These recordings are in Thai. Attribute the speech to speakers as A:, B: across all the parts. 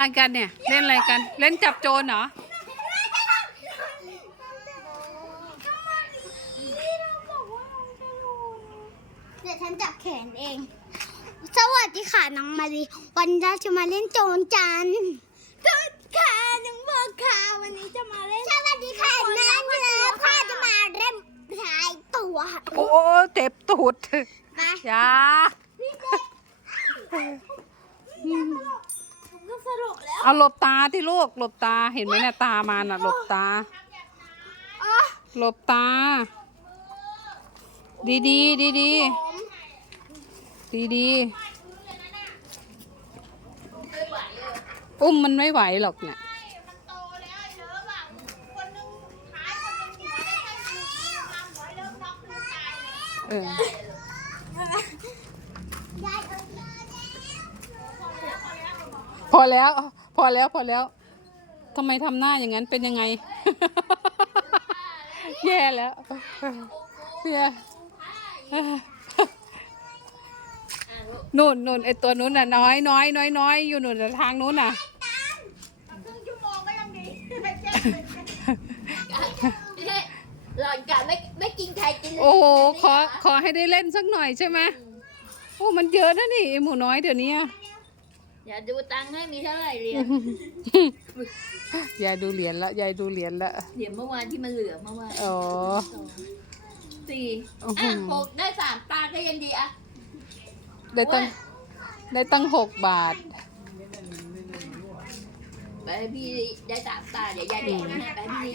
A: อะไรกันเนี่ยเล่นอะไรกัน เล่นจับโจรเหรอ
B: แขนเอง สวัสดีค่ะน้องมารีวันนี้จะมาเล่นโจรจัน
C: ก็ค่ะน้องบอกค่ะวันนี้จะมาเล่น
D: สวัสดีค่ะน้องมารีพ่อจะมาเล่นถ่ายตัว
A: โอ้เจ็บตูดไ
D: ปย
A: าเอาหลบตาที่ลูกหลบตาเห็นไหมเนี่ยตามาน่ะหลบตาหลบตา ดีดีดีดีดีดีอุ้มมันไม่ไหวหรอกเนี่ยพอแล้วพอแล้วพอแล้วทำไมทำหน้าอย่างนั้นเป็นยังไง แย่แล้วเย่นุ่นนุ่นไอตัวนุ่นน่ะ น้อยน้อยน้อยน้อยอยู่นุ่นทางนุ่นอะ
E: หล่อนกะไม่ไม่กินใครกินโ
A: อ้ขอขอให้ได้เล่นสักหน่อยใช่ไหมโอ้ มันเยอะนะนี่ หมูน้อยเดี๋ยวนี้
E: อย่าดูตังค์ให้มีเท่าไหร่เหรียญ
A: ยายดูเหรียญละยายดูเหรียญละ
E: เหรียญเมื่อวานที่มันเหลือเมื่อวานอ๋อสี่อ่ะหกได้สามตาก็ยังดีอะ
A: ได้ตั้งได้ตั้งหกบาท
E: ไปพี่ได้สามตาเดี๋ยวยายแบ่งใหไปพี่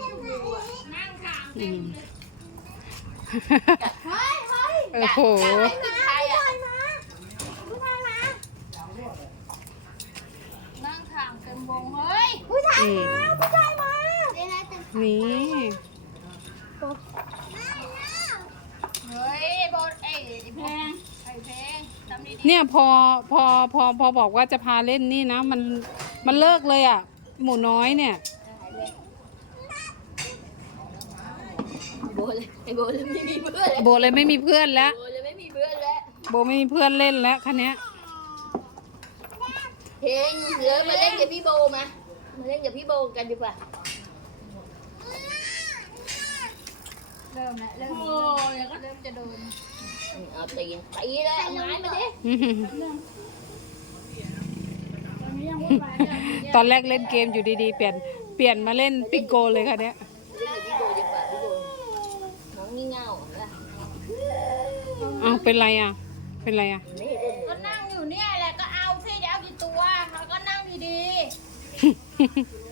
E: นั่งข
C: โ
A: อ้โหนี่เนี่ยพอพอพอพอบอกว่าจะพาเล่นนี่นะมันมันเลิกเลยอ่ะหมูน้อยเนี่ยโบเลยไม่มีเพื่อนแล้วโบไม่มีเพื่อนเล่นแล้วคันนี้
E: เฮงเหลือมาเล่นกับพี่โบมามาเล่นกับพี่โบกันดีกว่าเริ่มแล้วเริ่มจะโดน
A: ตีตีเลยไม้มาดิตอนแรกเล่นเกมอยู่ดีๆ เปลี่ยนเปลี่ยนมาเล่นปิโกเลยค่ะเนี่ยน้องนี่เงาอ้าเป็นไรอ่ะ เป็นไรอ่ะ
E: 嘿嘿嘿。